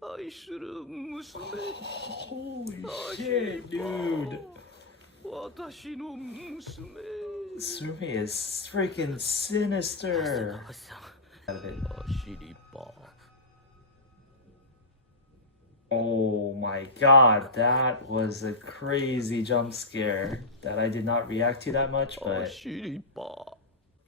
Holy shit, dude. Tsurumi is freaking sinister. Oh my god, that was a crazy jump scare that I did not react to that much, but...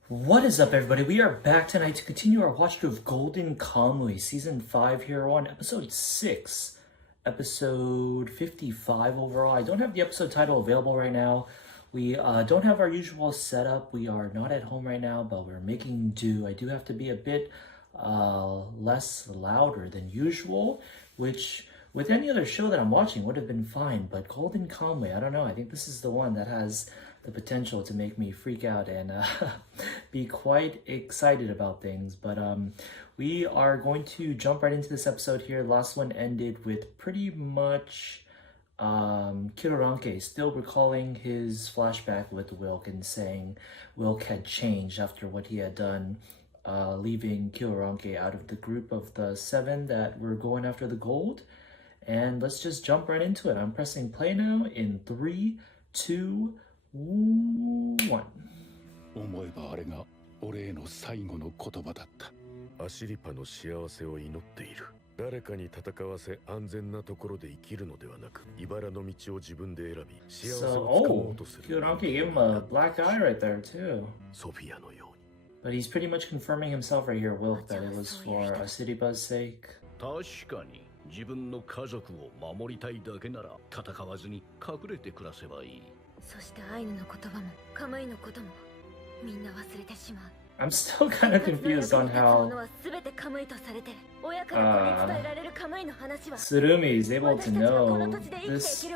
What is up, everybody? We are back tonight to continue our watch through of Golden Kamuy, Season 5 here on Episode 6. Episode 55 overall. I don't have the episode title available right now. We don't have our usual setup. We are not at home right now, but we're making do. I do have to be a bit less louder than usual, which with any other show that I'm watching would have been fine. But Golden Kamuy, I don't know. I think this is the one that has the potential to make me freak out and be quite excited about things. But we are going to jump right into this episode here. Last one ended with pretty much Kiroranke still recalling his flashback with Wilk and saying Wilk had changed after what he had done, leaving Kiroranke out of the group of the 7 that were going after the gold. And let's just jump right into it. I'm pressing play now in 3, 2, 1. 思えばあれが俺への最後の言葉だった。アシリパの幸せを祈っている。誰かに戦わせ安全なところで生きるのではなく、茨の道を自分で選び、幸せをつかもうとする。Kiroranke gave him a black eye right there too. ソフィアのように。But he's pretty much confirming himself right here, Wilk, that it was for Asiripa's sake. 確かに自分の家族を守りたいだけなら戦わずに隠れて暮らせばいい。そしてアイヌの言葉もカムイのこともみんな忘れてしまう。I'm still kind of confused on how Tsurumi is able to know this.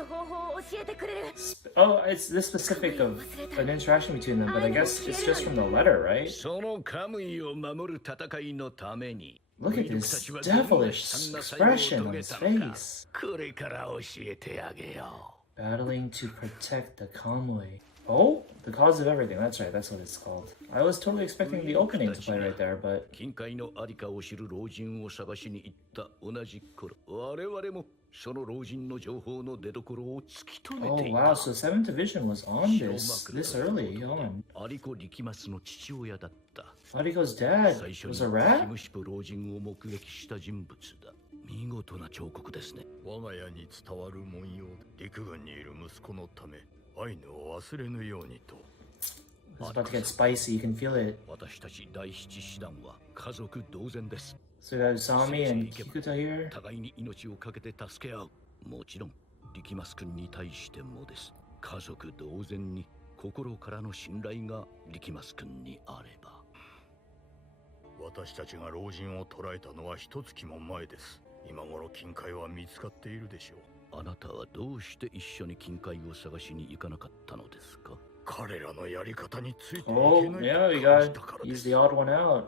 Oh, it's this specific of an interaction between them, but I guess it's just from the letter, right? Look at this devilish expression on his face. Battling to protect the Kamuy. Oh, the cause of everything. That's right. That's what it's called. I was totally expecting the opening to play right there, but... Oh, wow. So 7th Division was on this early on. Ariko's dad was a rat? 見事な彫刻ですね。我が家に伝わる文様、陸軍にいる息子のため、アイヌを忘れぬようにと。It's about to get spicy, you can feel it. 私たち第七師団は家族同然です。So you have Usami and Kikuta here? 互いに命をかけて助け合う。もちろん、リキマス君に対してもです。家族同然に心からの信頼がリキマス君にあれば。私たちが老人を捕らえたのは1月も前です。今頃金塊は見つかっているでしょう。あなたはどうして一緒に金塊を探しに行かなかったのですか？彼らのやり方についていけない yeah, we got, he's the odd one out.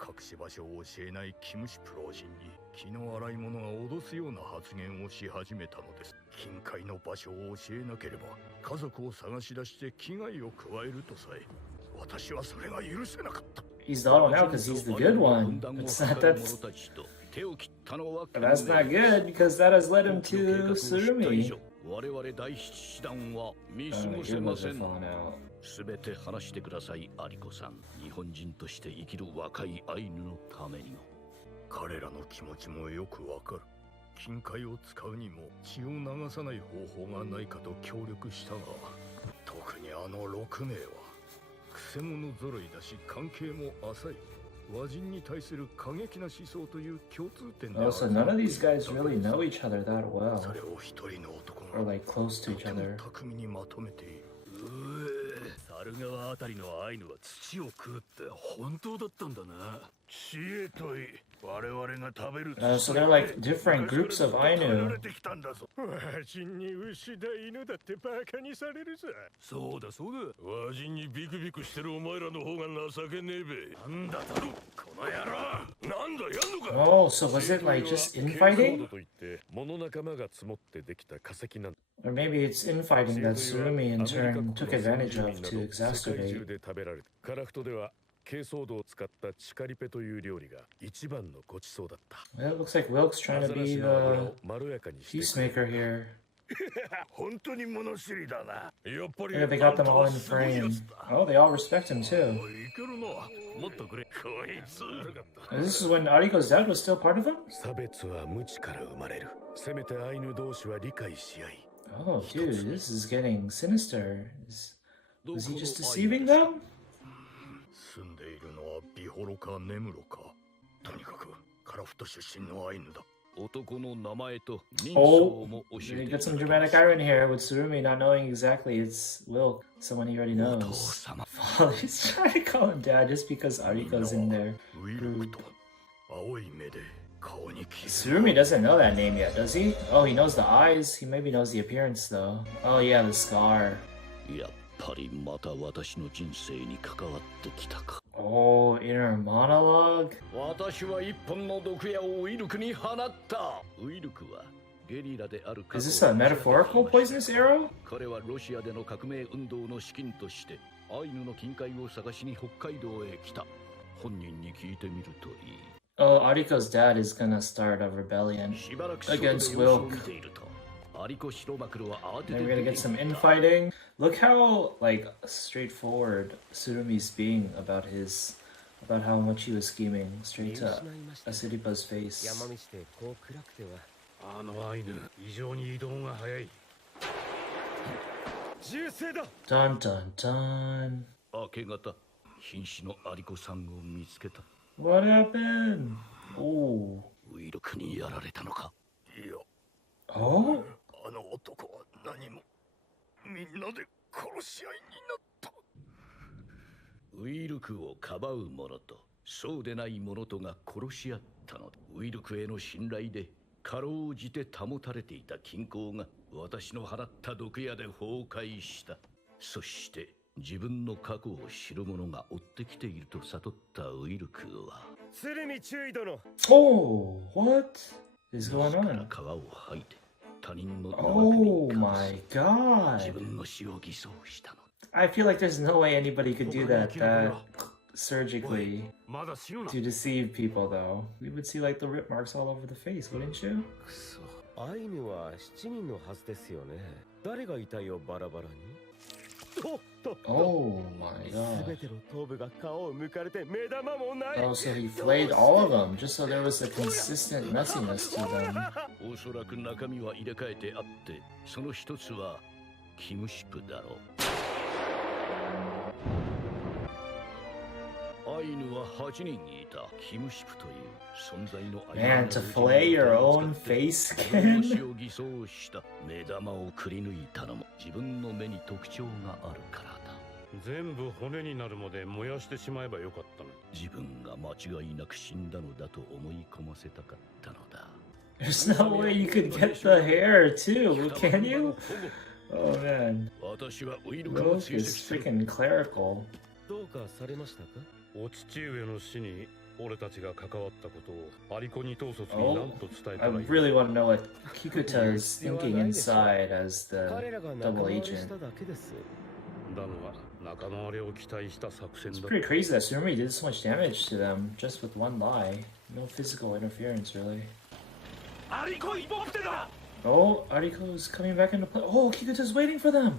隠し場所を教えないキムシプ老人に気の荒い者が脅すような発言をし始めたのです。金塊の場所を教えなければ家族を探し出して危害を加えるとさえ、私はそれが許せなかった。He's the odd one out because he's the good one. That's not good because that has led him to Tsurumi. Oh, すべて話してください、アリコさん。日本人として生きる若いアイヌのためにも。彼らの気持ちもよくわかる。金塊を使うにも血を流さない方法がないかと協力したが、特にあの6名はくせ者揃いだし関係も浅い。和人に対する過激な思想という共通点である。So none of these guys really know each other that well. それを一人の男が Or like close to each other. 巧みにまとめている。猿川あたりのアイヌは土を食うって本当だったんだな。知恵といい。我々が食べる。So they're like different groups of Ainu. 和人に牛だ犬だってバカにされるさ。そうだそうだ。和人にビクビクしてるお前らの方が情けねえべ。なんだだろこの野郎。なんだやんのか。Oh, so was it like just infighting? と言って物仲間が積もってできた化石なん。Or maybe it's infighting that Tsurumi in turn took advantage of to exacerbate. カラフトでは珪藻土を使ったチカリペという料理が一番のごちそうだった。Well, it looks like Wilk's trying to be the まろやかにしてくれ peacemaker here. 本当に物知りだな。やっぱり Yeah, they got them all in frame. Oh, they all respect him too. いけるな。もっとくれ。こいつ。 This is when Ariko's dad was still part of them? 差別は無知から生まれる。せめてアイヌ同士は理解し合い。Oh, dude, this is getting sinister. Was he just deceiving them? 住んでいるのはビホロかネムロか。とにかくカラフト出身のアイヌだ。 男の名前と人 Oh, 相も教 you え get て some dramatic irony here with Tsurumi not knowing exactly it's Wilk, someone he already お父 knows. 様 He's trying to call him dad just because Ariko's in there. ウィルクと青い目で顔に傷 Tsurumi doesn't know that name yet, does he? Oh, he knows the eyes. He maybe knows the appearance, though. Oh, yeah, the scar. やっぱりまた私の人生に関わってきたか Oh, inner monologue? 私は一本の毒矢をウィルクに放ったウィルクはゲリラである Is this a metaphorical poisonous arrow? 彼はロシアでの革命運動の資金としてアイヌの金塊を探しに北海道へ来た本人に聞いてみるといい Oh, Ariko's dad is gonna start a rebellion しばらく against そこで様子を Wilk. 見ているとアリコ白マクロは慌て Then て we're gonna 出 get て some 行った infighting. Look how, like, straightforward Tsurumi's being about how much he was scheming straight to Asiripa's face. 山道でこう暗くてはあのアイヌ、異常に移動が早い。銃声だ。 Dun dun dun. 明け方瀕死のアリコさんを見つけた What happened? Oh. ウィルクにやられたのかいや Oh? あの男は何もみんなで殺し合いになった。ウィルクをかばう者とそうでない者とが殺し合ったのだウィルクへの信頼でかろうじて保たれていた均衡が私の放った毒矢で崩壊したそして自分の過去を知る者が追ってきていると悟ったウィルクは鶴見注意殿 Oh, what is going 自ら on? 皮を剥いて他人の Oh 生 my 自 god. 分の死を偽装したの I feel like there's no way anybody could do that surgically まだ死ぬな。 to deceive people, though. We would see like the rip marks all over the face, wouldn't you? くそアイヌは7人のはずですよね誰が遺体をバラバラに Oh my すべ god. ての頭部が顔を向かれて目玉もない Oh, so he flayed all of them just so there was a consistent messiness to them. おそらく中身は入れ替えてあってその一つはキムシプだろうアイヌは8人いたキムシプという存在の Man, to flay your own face 自分の死 skin? を偽装した目玉をくり抜いたのも自分の目に特徴があるからだ全部骨になるまで燃やしてしまえばよかったのに。自分が間違いなく死んだのだと思い込ませたかったのだ There's no way you could get the hair, too, can you? Oh man. 私はウイルクを Wilk 追跡 is する freaking clerical. どうかされましたかお父上の死に俺たちが関わったことをアリコニ統率に何と伝えた I らいい。 really want to know what Kikuta is thinking inside as 彼 the らが仲 double 間割れし agent. ただけですだが仲間割れを期待した作戦 It's だ。 pretty crazy that Tsurumi did so much damage to them just with one lie. No physical interference, really. アリコイボプテだ。 Oh, Ariko's coming back into play. Oh, Kikuta's waiting for them.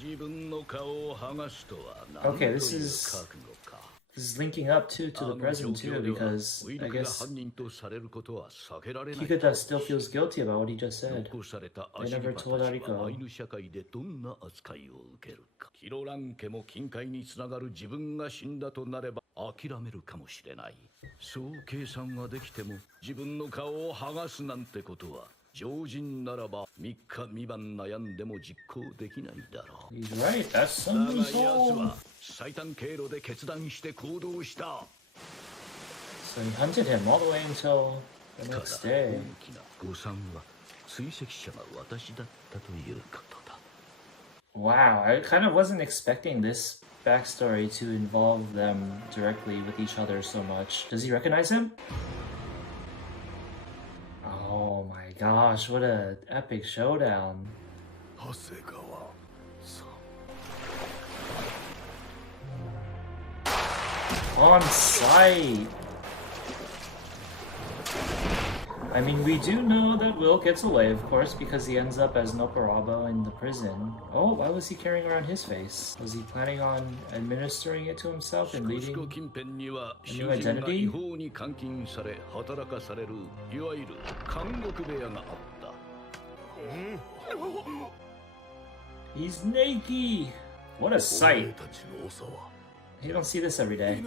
自分の顔を剥がすとは何 Okay, という this is- 覚悟か This is linking up too to the あの present 状 too 況では because ウィ I ルクが guess 犯人とされることは避けられない Kikuta still feels guilty about what he just said. 残された They アシリ never パ told たち Ariko. はアイヌ社会でどんな扱いを受けるかキロラン家も金塊につながる自分が死んだとなれば諦めるかもしれないそう計算ができても自分の顔を剥がすなんてことは常人ならば3日3晩悩んでも実行できないだろう He's right. That's だが someone's 奴 soul. は最短経路で決断して行動した So he hunted him all the way until the ただ next 大 day. きな誤算は追跡者が私だったということだ Wow, I kind of wasn't expecting this backstory to involve them directly with each other so much. Does he recognize him? Oh my gosh, what a epic showdown. 長谷川さん。On site. I mean, we do know that Wilk gets away, of course, because he ends up as Noparabo in the prison. Oh, why was he carrying around his face? Was he planning on administering it to himself and leading a new identity? He's naked! What a sight! You don't see this every day.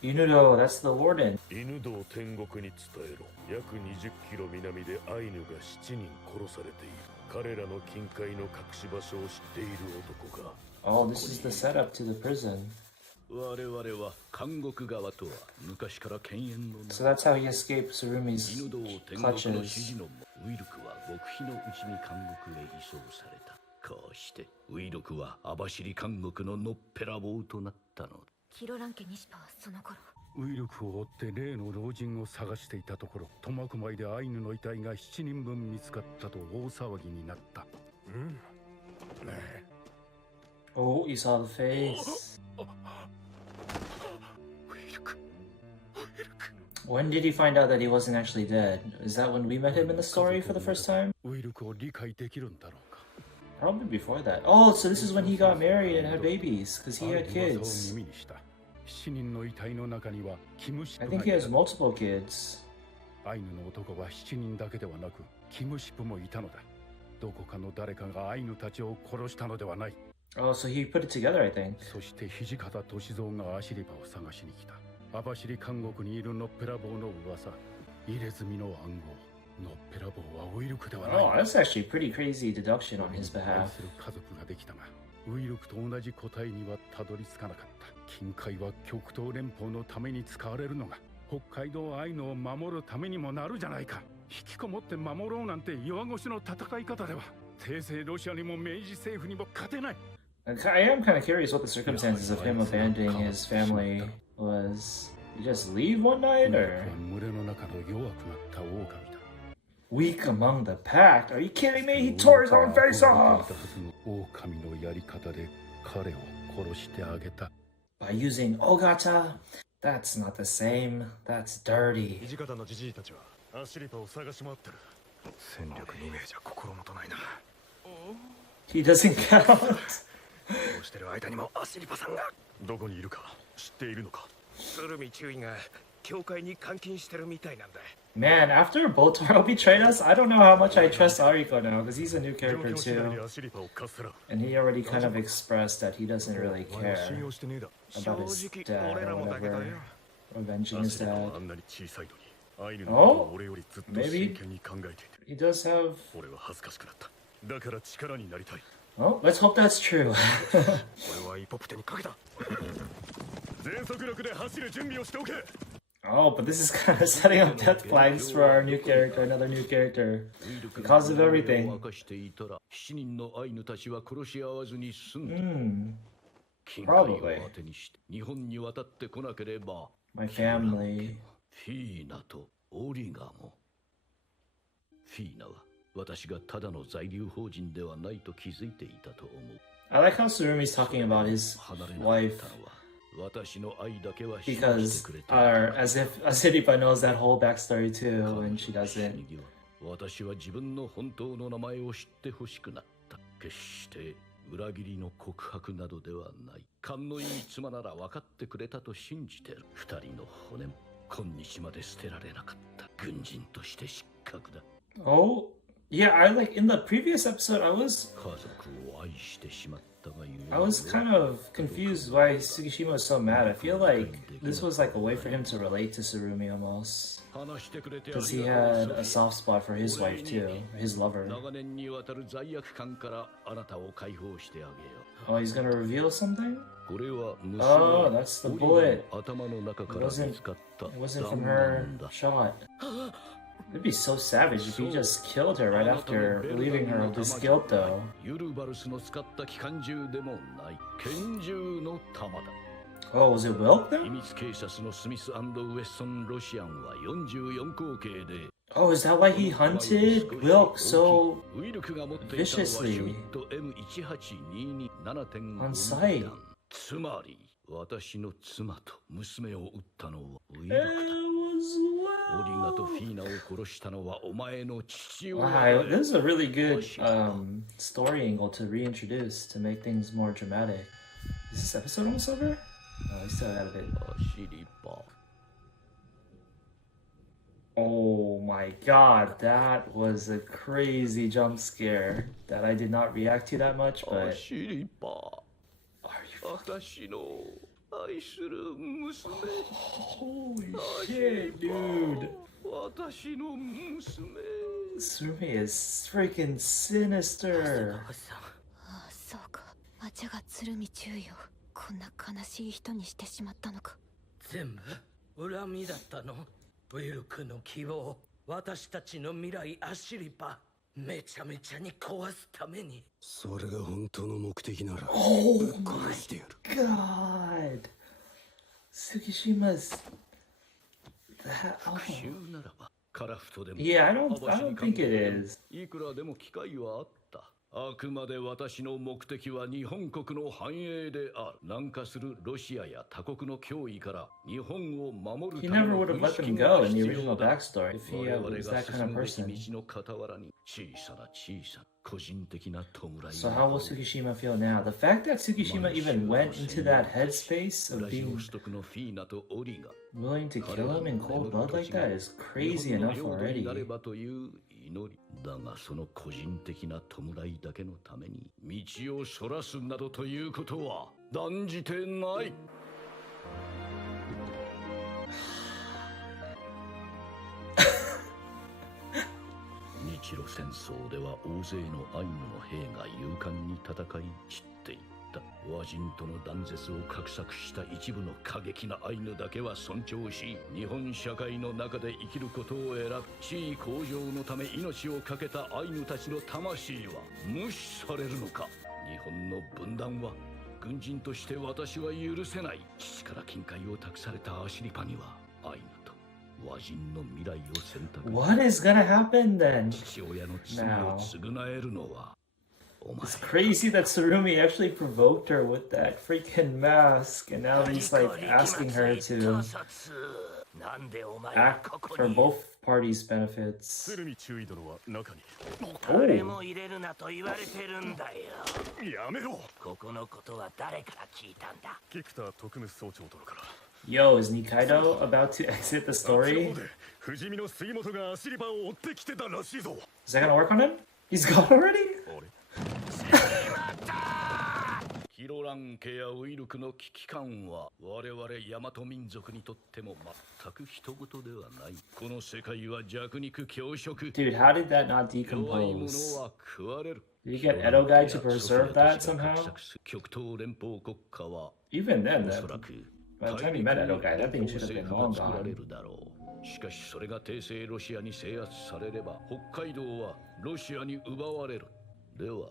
Inudo, that's the warden. 犬道天国に伝えろ。約20キロ南でアイヌが7人殺されている。彼らの近海の隠し場所を知っている男が。Oh, this is the setup to the prison. 我々は監獄側とは昔から犬猿の So that's how he escaped Tsurumi's 犬道天国の指 clutches. 示のウィルクは極秘のうちに監獄へ移送された。こうしてウィルクは網走監獄ののっぺらぼうとなったのだ。キロラン家西パはその頃ウィルクを追って例の老人を探していたところ、苫小牧でアイヌの遺体が7人分見つかったと大騒ぎになった。Oh, you saw the face. When did he find out that he wasn't actually dead? Is that when we met him in the story for the first time? ウィルクを理解できるんだろうか。 Probably before that. Oh, so this is when he got married and had babies, because he had kids. 7人の遺体の中にはキムシプ I がい think he た。 has multiple kids. アイヌの男は7人だけではなくキムシプもいたのだ。どこかの誰かがアイヌたちを殺したのではない。 Oh, so he put it together, I think. そして土方歳三がアシリパを探しに来た。網走監獄にいるのっぺらぼうの噂。入れ墨の暗号。のっぺらぼうはウィルクではない。 Oh, that's actually pretty crazy deduction on his 愛 behalf. する家族ができたが、ウィルクと同じ答えにはたどり着かなかった。近海は極東連邦のために使われるのが、北海道アイヌを守るためにもなるじゃないか。引きこもって守ろうなんて弱腰の戦い方では、帝政ロシアにも明治政府にも勝てない。I am kind of curious what the circumstances of him abandoning his family was. You just leave one night, or 群れの中の弱くなった狼だ。 weak among the pack? Are you kidding me? He tore his own face off 狼のやり方で彼を殺してあげた。 by using ogata. That's not the same. That's dirty. 土方のじじいたちはアシリパを探し回ってる。戦力2名じゃ心もとないな。 He doesn't count. こうしてる間にもアシリパさんがどこにいるか知っているのか。鶴見注意が教会に監禁してるみたいなんだ。 Man, after Boltaro betrayed us, I don't know how much I trust Ariko now, because he's a new character too. And he already kind of expressed that he doesn't really care about his dad or whatever. Avenging his dad. Oh, maybe he does have... Oh, let's hope that's true. Oh, but this is kind of setting up death flags for our new character, another new character. Because of everything. Probably. My family. フィーナとオリガモ。フィーナは私がただの在留邦人ではないと気づいていたと思う。 I like how Tsurumi's talking about his wife. Because, as if Asiripa knows that whole backstory too, and she doesn't. 私は自分の本当の名前を知ってほしくなった。決して裏切りの告白などではない。勘のいい妻なら分かってくれたと信じてる。二人の骨も今日まで捨てられなかった。軍人として失格だ。 Oh, yeah, I like in the previous episode, I was kind of confused why Tsukishima was so mad. I feel like this was like a way for him to relate to Tsurumi almost. Because he had a soft spot for his wife too, his lover. Oh, he's gonna reveal something? Oh, that's the bullet. It wasn't from her shot. It'd be so savage if he just killed her right after relieving her of this guilt, though. Oh, was it Wilk then? Oh, is that why he hunted Wilk so viciously? On sight. 私の妻と娘を撃ったのはウイルク It だ。 was オリガと well. フィーナを殺したのはお前の父親 Wow, だ。 this is a really good story angle to reintroduce to make things more dramatic. Is this episode almost over? Oh, we still got a bit. アシリパ。 Oh my god, that was a crazy jump scare that I did not react to that much, ア but シリパ。 are you 私の愛する娘。 holy shit, dude. 私の娘。 Tsurumi is freaking sinister. ああ、そうか。町が鶴見中よ。こんな悲しい人にしてしまったのか。全部恨みだったの。ウィルクの希望、私たちの未来アシリパ、めちゃめちゃに壊すために。それが本当の目的なら Oh 殺 my してやる。 god. Tsukishima's that 復讐ならばカラフトでも Yeah, I don't think it is. いくらでも機会はあった。あくまで私の目的は日本国の繁栄である。南下するロシアや他国の脅威から日本を守る He ため never の would have 軍 let 資 them 金 go が in the 必 original 要だ。 backstory if he 我々 was が that kind 進 of むべき person. 道の傍らに小さな個人的な弔い So how will Tsukishima feel now? The fact that Tsukishima even went into that headspace ウ of ラジ being オストクのフィーナとオリが willing to kill him in cold blood like that is crazy 日本の enough 領土になれ already. ばという祈りだが、その個人的な弔いだけのために道をそらすなどということは断じてない。日露戦争では大勢のアイヌの兵が勇敢に戦い散っていった。和人との断絶を画策した一部の過激なアイヌだけは尊重し、日本社会の中で生きることを選ぶ。地位向上のため命を懸けたアイヌたちの魂は無視されるのか。日本の分断は軍人として私は許せない。父から金塊を託されたアシリパにはアイヌと和人の未来を選択。 What is gonna happen then? 父親の罪を償えるのはお前。 It's crazy that Tsurumi actually provoked her with that freaking mask, and now he's like asking her to act for both parties' benefits. 鶴見中尉殿は中に。誰 Oh, も入れるなと言われてるんだよ。やめろ。ここのことは誰から聞いたんだ。菊田特務総長殿から。 yo, is Nikaido about to exit the 先 story? ほどで不死身の杉本がアシリバを追ってきてたらしいぞ。 Is that gonna work on him? He's gone already? あれ。キロラン家やウイルクの危機感は我々ヤマト民族にとっても全く人事ではない。この世界は弱肉強食。 Dude, how did that not 弱いも decompose? のは食われる。 Did you get Edo Guy to preserve that ソフィ somehow? アたちが画策する極東連邦国家は Even then, お that, そらく by the time he met Edo Guy, that thing should have been 政府 long が作られ gone. るだろう。しかしそれが帝政ロシアに制圧されれば北海道はロシアに奪われる。では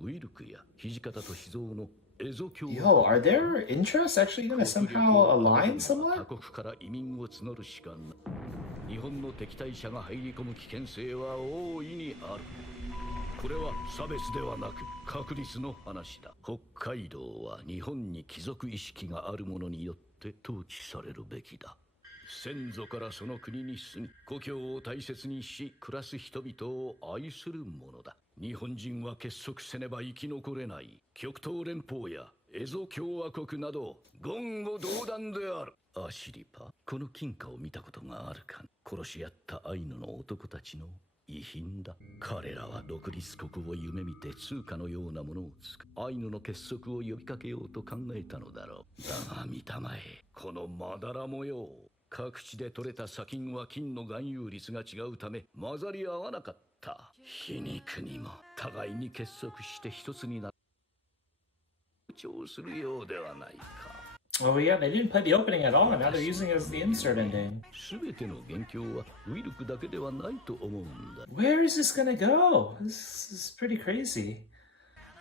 ウイルクや土方歳三のエゾ教 Yo, are their interests actually gonna somehow align 他 somewhat? 国から移民を募るしかない。日本の敵対者が入り込む危険性は大いにある。これは差別ではなく確率の話だ。北海道は日本に貴族意識がある者によって統治されるべきだ。先祖からその国に住み故郷を大切にし暮らす人々を愛するものだ。日本人は結束せねば生き残れない極東連邦やエゾ共和国など言語道断である。アシリパ、この金貨を見たことがあるか。殺し合ったアイヌの男たちの遺品だ。彼らは独立国を夢見て通貨のようなものを作る。アイヌの結束を呼びかけようと考えたのだろう。だが見たまえ、このまだら模様。各地で取れた砂金は金の含有率が違うため混ざり合わなかった。皮肉にも互いに結束して一つになる主張するようではないか。Oh yeah, they didn't play the opening at all, and now they're using it as the insert ending. すべての元凶はウィルクだけではないと思うんだ。 Where is this gonna go? This is pretty crazy.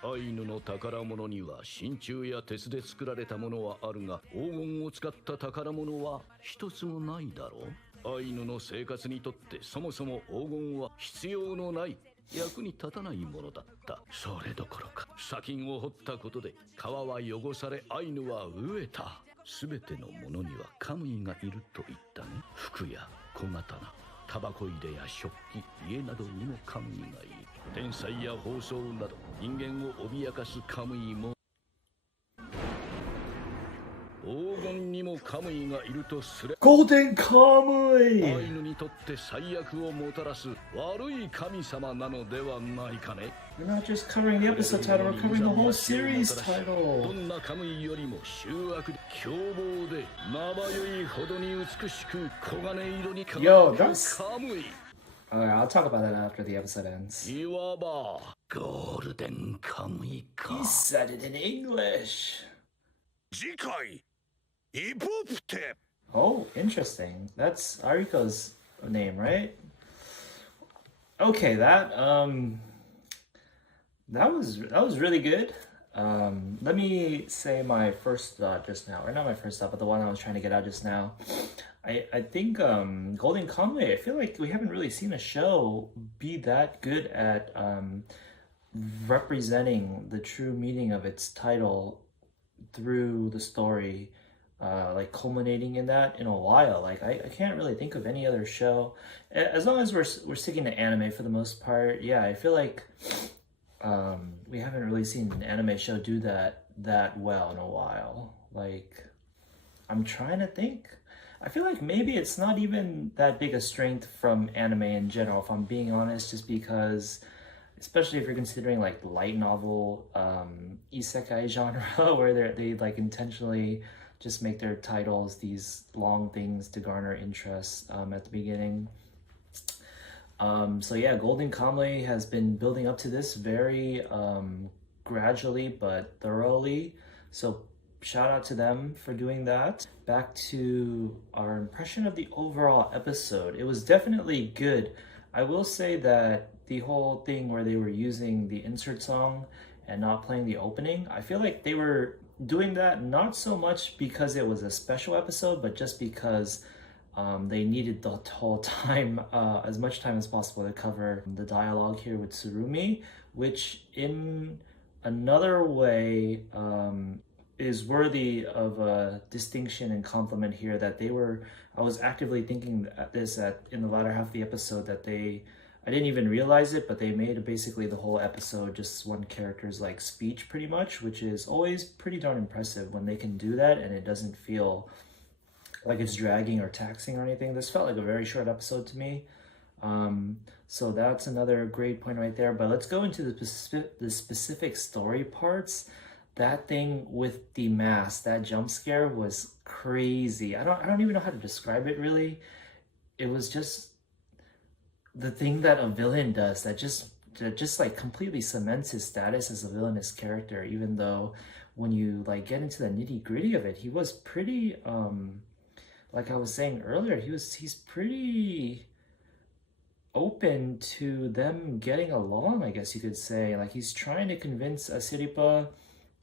アイヌの宝物には真鍮や鉄で作られたものはあるが黄金を使った宝物は一つもないだろう。アイヌの生活にとってそもそも黄金は必要のない役に立たないものだった。それどころか砂金を掘ったことで川は汚されアイヌは飢えた。全てのものにはカムイがいると言ったね。服や小刀、タバコ入れや食器、家などにもカムイがいる。天才や放送など人間を脅かすカムイも黄金にもカムイがいるとすれ、 Golden アイ Kamuy! ヌにとって最悪をもたらす悪い神様なのではないかね。 We're not just covering the episode title, we're covering the whole series ど title. んなカムイよりも醜悪で凶暴でまばゆいほどに美しく黄金色に Yo, 輝 that's- くカムイ。 Alright, I'll talk about that after the episode ends. いわばゴールデンカムイか。 He said it in English. 次回イポプテ Oh, interesting. That's Ariko's name, right? Okay, that was really good. Let me say my first thought just now, or not my first thought, but the one I was trying to get out just now. I think Golden Kamuy, I feel like we haven't really seen a show be that good at representing the true meaning of its title through the story, like culminating in that in a while. Like I can't really think of any other show, as long as we're sticking to anime for the most part. Yeah, I feel like we haven't really seen an anime show do that well in a while. Like, I'm trying to think. I feel like maybe it's not even that big a strength from anime in general, if I'm being honest, just because, especially if you're considering like light novel isekai genre, where they like intentionally just make their titles these long things to garner interest at the beginning. So yeah, Golden Kamuy has been building up to this very gradually but thoroughly. So shout out to them for doing that. Back to our impression of the overall episode. It was definitely good. I will say that the whole thing where they were using the insert song and not playing the opening, I feel like they were doing that not so much because it was a special episode, but just because they needed the whole time, as much time as possible to cover the dialogue here with Tsurumi, which in another way is worthy of a distinction and compliment here, that I was actively thinking this in the latter half of the episode, that I didn't even realize it, but they made basically the whole episode just one character's like speech pretty much, which is always pretty darn impressive when they can do that and it doesn't feel like it's dragging or taxing or anything. This felt like a very short episode to me. So that's another great point right there. But let's go into the specific story parts. That thing with the mask, that jump scare was crazy. I don't even know how to describe it really. It was just the thing that a villain does that just like completely cements his status as a villainous character, even though when you like get into the nitty-gritty of it, he was pretty like I was saying earlier, he's pretty open to them getting along, I guess you could say. Like he's trying to convince Asiripa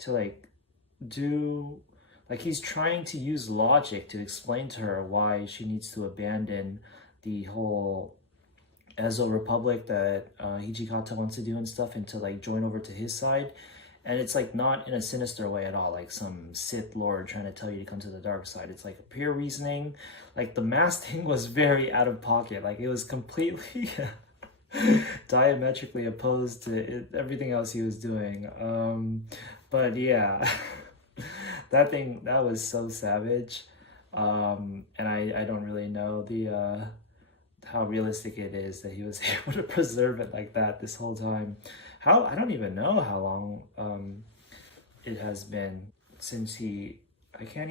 to like he's trying to use logic to explain to her why she needs to abandon the whole Ezo Republic that Hijikata wants to do and stuff, and to like join over to his side. And it's like not in a sinister way at all, like some Sith Lord trying to tell you to come to the dark side. It's like a pure reasoning. Like the mask thing was very out of pocket. Like it was completely diametrically opposed to everything else he was doing. But yeah, that was so savage. And I don't really know how realistic it is that he was able to preserve it like that this whole time. I don't even know how long it has been since I can't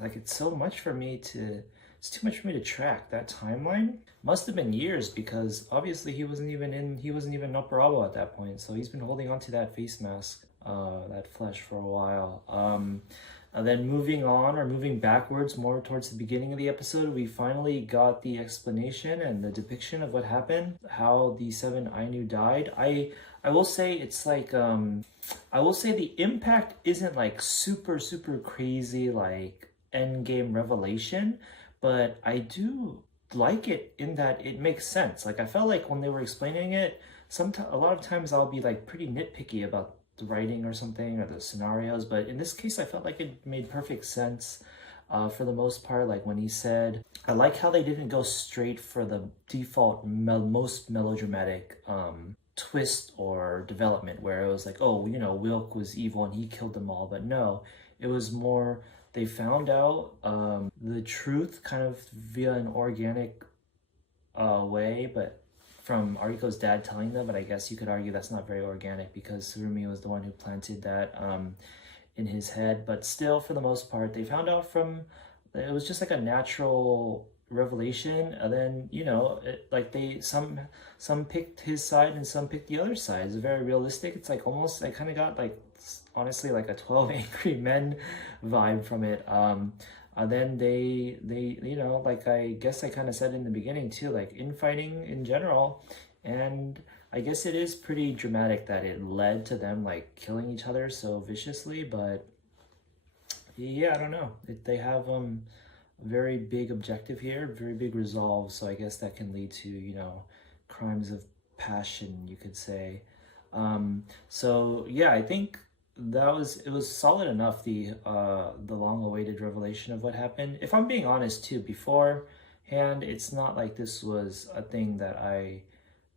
like, it's so much for me it's too much for me to track. That timeline must have been years, because obviously he wasn't even Upper Abo at that point, so he's been holding on to that face mask, that flesh, for a while. And then moving backwards more towards the beginning of the episode, we finally got the explanation and the depiction of what happened, how the 7 Ainu died. I will say it's like, I will say the impact isn't like super, super crazy, like endgame revelation, but I do like it in that it makes sense. Like I felt like when they were explaining it, a lot of times I'll be like pretty nitpicky about the writing or something or the scenarios, but in this case I felt like it made perfect sense for the most part. Like when he said, I like how they didn't go straight for the default most melodramatic twist or development where it was like, oh, you know, Wilk was evil and he killed them all. But no, it was more they found out the truth kind of via an organic way, but from Ariko's dad telling them. But I guess you could argue that's not very organic because Tsurumi was the one who planted that in his head. But still, for the most part, they found out from, it was just like a natural revelation. And then, you know, like some picked his side and some picked the other side. It's very realistic. It's like almost, I kind of got like, honestly, like a 12 Angry Men vibe from it. And then they you know, like I guess I kind of said in the beginning too, like infighting in general, and I guess it is pretty dramatic that it led to them like killing each other so viciously. But yeah, I don't know. They have a very big objective here, very big resolve. So I guess that can lead to, you know, crimes of passion, you could say. So yeah, I think it was solid enough, the long-awaited revelation of what happened. If I'm being honest too, beforehand, it's not like this was a thing that I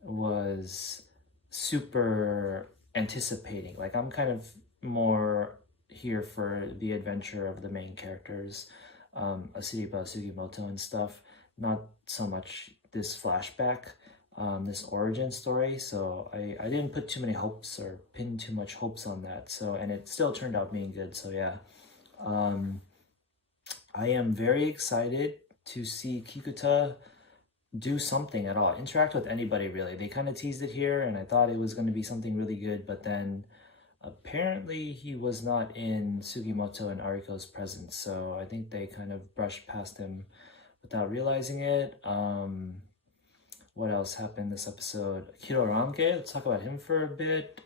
was super anticipating. Like I'm kind of more here for the adventure of the main characters, Asiriba, Sugimoto and stuff, not so much this flashback, this origin story. So I didn't put too many hopes or pin too much hopes on that. So, and it still turned out being good. So yeah, I am very excited to see Kikuta do something at all, interact with anybody really. They kind of teased it here and I thought it was going to be something really good, but then apparently he was not in Sugimoto and Ariko's presence. So I think they kind of brushed past him without realizing it. What else happened this episode? Hiroranke, let's talk about him for a bit.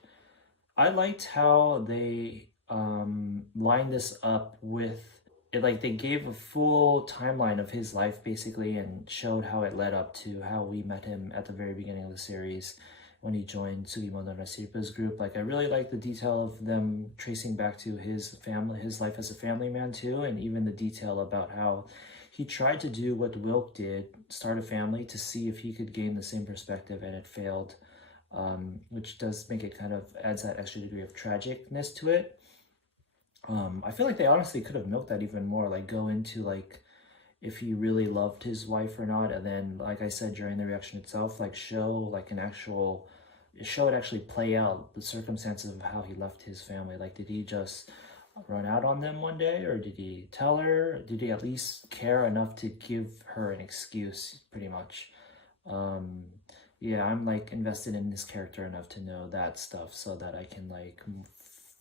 I liked how they lined this up with it, like they gave a full timeline of his life basically and showed how it led up to how we met him at the very beginning of the series when he joined Sugimoto and Asiripa's group. Like I really like the detail of them tracing back to his family, his life as a family man too, and even the detail about how he tried to do what Wilk did, start a family to see if he could gain the same perspective, and it failed, which does make it kind of adds that extra degree of tragicness to it. I feel like they honestly could have milked that even more, like go into like if he really loved his wife or not, and then like I said during the reaction itself, like show like it actually play out the circumstances of how he left his family. Like did he just run out on them one day, or did he tell her? Did he at least care enough to give her an excuse, pretty much? Yeah, I'm like invested in this character enough to know that stuff so that I can like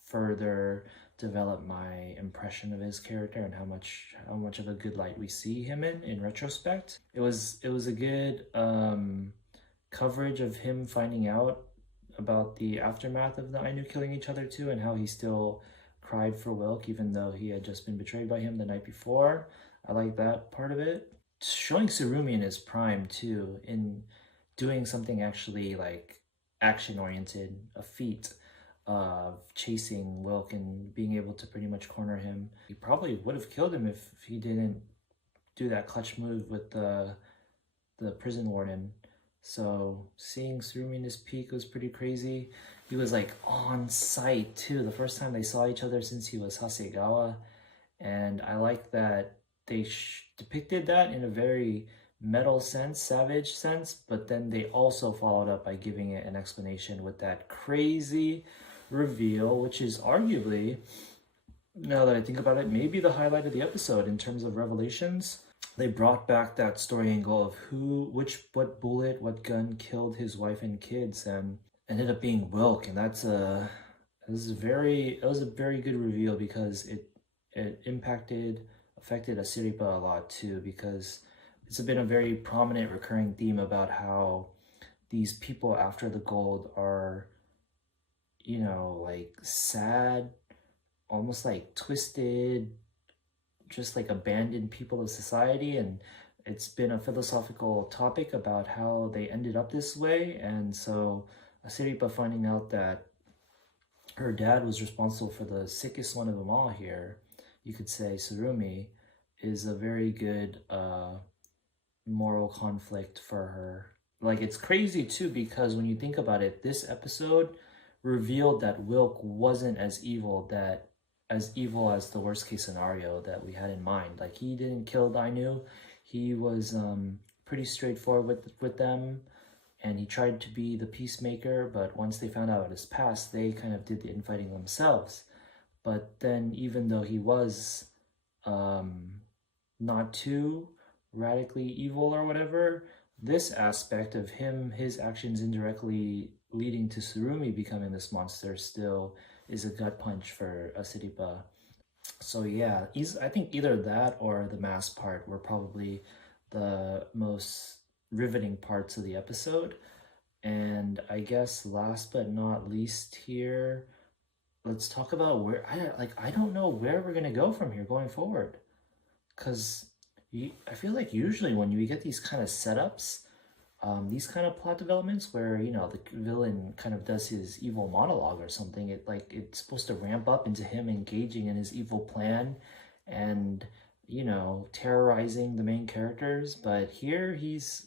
further develop my impression of his character and how much of a good light we see him in retrospect. It was a good coverage of him finding out about the aftermath of the Ainu killing each other too, and how he still cried for Wilk even though he had just been betrayed by him the night before. I like that part of it. Showing Tsurumi in his prime too, in doing something actually like action-oriented, a feat of chasing Wilk and being able to pretty much corner him. He probably would have killed him if he didn't do that clutch move with the prison warden. So seeing Tsurumi in his peak was pretty crazy. He was like on site too, the first time they saw each other since he was Hasegawa. And I like that they depicted that in a very metal sense, savage sense, but then they also followed up by giving it an explanation with that crazy reveal, which is arguably, now that I think about it, maybe the highlight of the episode in terms of revelations. They brought back that story angle of what bullet, what gun killed his wife and kids, and ended up being Wilk. And that was a very good reveal because it affected Asiripa a lot too, because it's been a very prominent recurring theme about how these people after the gold are, you know, like sad, almost like twisted, just like abandoned people of society, and it's been a philosophical topic about how they ended up this way. And so Asiripa finding out that her dad was responsible for the sickest one of them all here, you could say Tsurumi, is a very good moral conflict for her. Like, it's crazy too, because when you think about it, this episode revealed that Wilk wasn't as evil as the worst case scenario that we had in mind. Like, he didn't kill Dainu. He was pretty straightforward with them, and he tried to be the peacemaker, but once they found out his past, they kind of did the infighting themselves. But then, even though he was not too radically evil or whatever, this aspect of his actions indirectly leading to Tsurumi becoming this monster still is a gut punch for Asiripa. So yeah, I think either that or the mask part were probably the most riveting parts of the episode. And I guess last but not least here, let's talk about where I don't know where we're gonna go from here going forward, because I feel like usually when you get these kind of setups, these kind of plot developments where, you know, the villain kind of does his evil monologue or something, it's supposed to ramp up into him engaging in his evil plan and, you know, terrorizing the main characters. But here he's,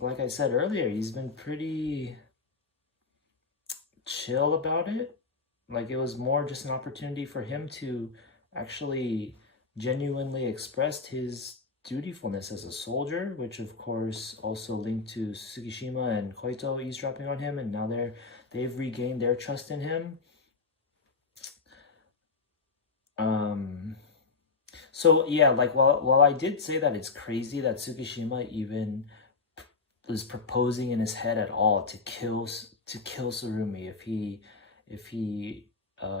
like I said earlier, he's been pretty chill about it. Like, it was more just an opportunity for him to actually genuinely expressed his dutifulness as a soldier, which of course also linked to Tsukishima and Koito eavesdropping on him, and now they've regained their trust in him. So yeah, like while I did say that it's crazy that Tsukishima even was proposing in his head at all to kill Tsurumi if he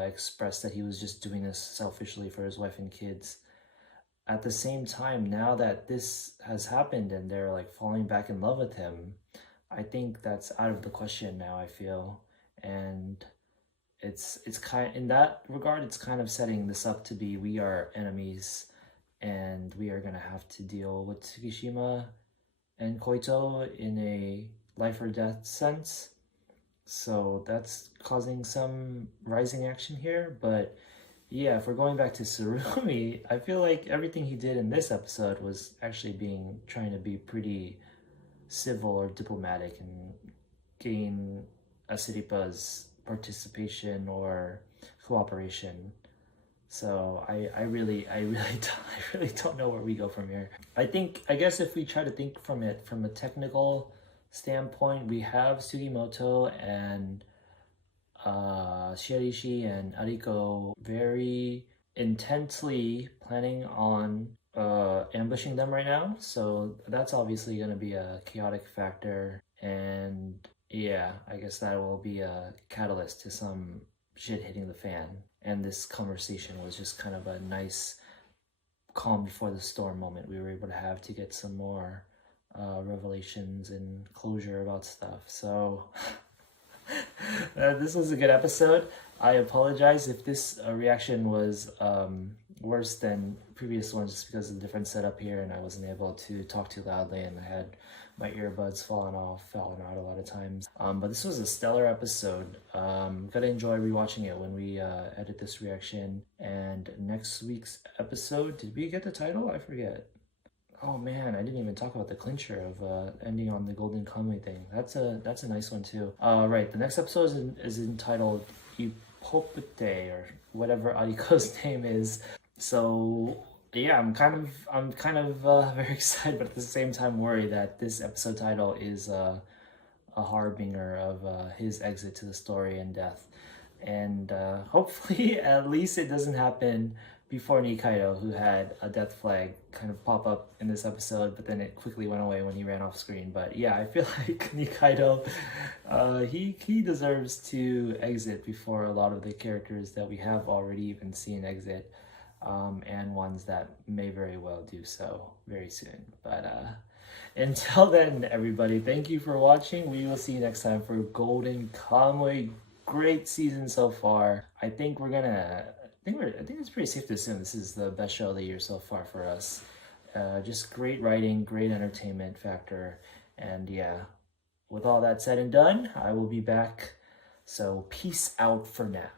expressed that he was just doing this selfishly for his wife and kids. At the same time, now that this has happened and they're like falling back in love with him, I think that's out of the question now, I feel. And it's kind, in that regard, it's kind of setting this up to be, we are enemies and we are going to have to deal with Tsukishima and Koito in a life or death sense. So that's causing some rising action here. But yeah, if we're going back to Tsurumi, I feel like everything he did in this episode was actually trying to be pretty civil or diplomatic and gain Asiripa's participation or cooperation. So I really don't know where we go from here. I guess if we try to think from it from a technical standpoint, we have Sugimoto and Shirishi and Ariko very intensely planning on ambushing them right now. So that's obviously going to be a chaotic factor. And yeah, I guess that will be a catalyst to some shit hitting the fan. And this conversation was just kind of a nice calm before the storm moment we were able to have to get some more revelations and closure about stuff. So this was a good episode. I apologize if this reaction was worse than previous ones just because of the different setup here and I wasn't able to talk too loudly and I had my earbuds falling out a lot of times. But this was a stellar episode. Gotta enjoy rewatching it when we edit this reaction. And next week's episode, did we get the title? I forget. Oh man, I didn't even talk about the clincher of ending on the golden Kamuy thing. That's a nice one too. Right, the next episode is entitled Ipopute or whatever Ariko's name is. So yeah, I'm kind of very excited, but at the same time worried that this episode title is a harbinger of his exit to the story and death. And hopefully at least it doesn't happen before Nikaido, who had a death flag kind of pop up in this episode, but then it quickly went away when he ran off screen. But yeah, I feel like Nikaido, he deserves to exit before a lot of the characters that we have already even seen exit, and ones that may very well do so very soon. But until then, everybody, thank you for watching. We will see you next time for Golden Kamuy. Great season so far. I think it's pretty safe to assume this is the best show of the year so far for us. Just great writing, great entertainment factor. And yeah, with all that said and done, I will be back. So peace out for now.